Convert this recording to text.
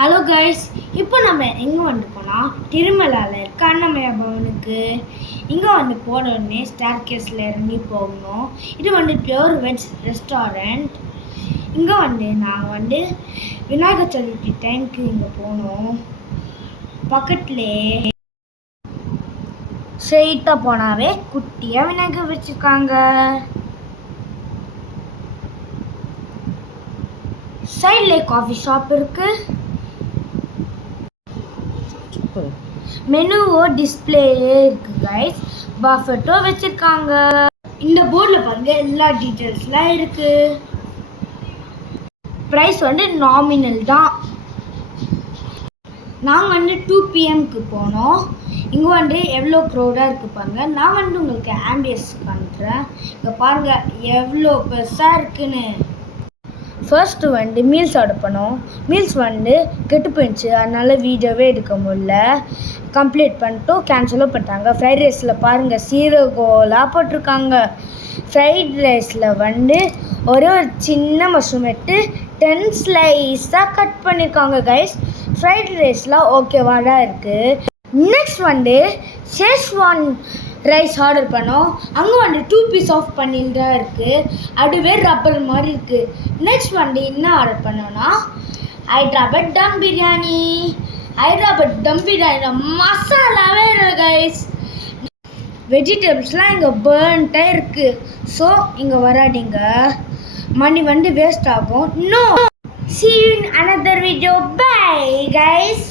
Hello guys, இப்போ நம்ம எங்கே வந்துருக்கோம்னா திருமலாவில் இருக்க அண்ணாமலையா பவனுக்கு. இங்கே வந்து போனோடனே ஸ்டார் கேஸில் இறங்கி போகணும். இது வந்து பியூர் வெஜ் ரெஸ்டாரண்ட். இங்கே வந்து நாங்கள் விநாயகர் சதுர்த்தி டைமுக்கு இங்கே போனோம். பக்கத்துலேயே ஸ்ட்ரெயிட்டாக போனாவே குட்டியாக விநாயகர் வச்சுருக்காங்க. சைட்லேயே காஃபி ஷாப் இருக்குது. மெனுவோ டிஸ்பிளேயே இருக்கு கைஸ். பஃபெட்டோ வச்சிருக்காங்க. இந்த போர்டில் பாருங்க, எல்லா டீட்டெயில்ஸ்லாம் இருக்கு. ப்ரைஸ் வந்து நாமினல் தான். நாங்கள் 2 PM போனோம். இங்கே எவ்வளோ க்ரௌடாக இருக்குது பாருங்கள். நான் உங்களுக்கு ஆம்பியன்ஸ் பண்ணுறேன். இங்கே பாருங்கள் எவ்வளோ பெருசாக இருக்குன்னு. ஃபர்ஸ்ட்டு மீல்ஸ் ஆர்டர் பண்ணோம். மீல்ஸ் கெட்டு போயிடுச்சு, அதனால் வீடியோவே எடுக்க முடியல. கம்ப்ளீட் பண்ணிட்டோம், கேன்சலும் பண்ணிட்டாங்க. ஃப்ரைட் ரைஸில் பாருங்கள் சீரகோலாக போட்டிருக்காங்க. ஃப்ரைட் ரைஸில் ஒரு சின்ன மஷ்ரூம் எடுத்து 10 ஸ்லைஸாக கட் பண்ணியிருக்காங்க கைஸ். ஃப்ரைட் ரைஸ்லாம் ஓகேவா தான் இருக்குது. நெக்ஸ்ட் ஷேஷ்வான் ரைஸ் ஆர்டர் பண்ணோம். அங்கே 2 பீஸ் ஆஃப் பன்னீர் தான் இருக்குது. அதுவே ரப்பர் மாதிரி இருக்குது. நெக்ஸ்ட் என்ன ஆர்டர் பண்ணோன்னா ஹைதராபாத் தம் பிரியாணி. ஹைதராபாத் தம் பிரியாணி மசாலாவே இல்லை கைஸ். வெஜிடபிள்ஸ்லாம் இங்கே பேர்ன்ட்டாக இருக்குது. ஸோ இங்கே வராதீங்க, மணி வேஸ்ட் ஆகும். No, see you in another video. Bye guys.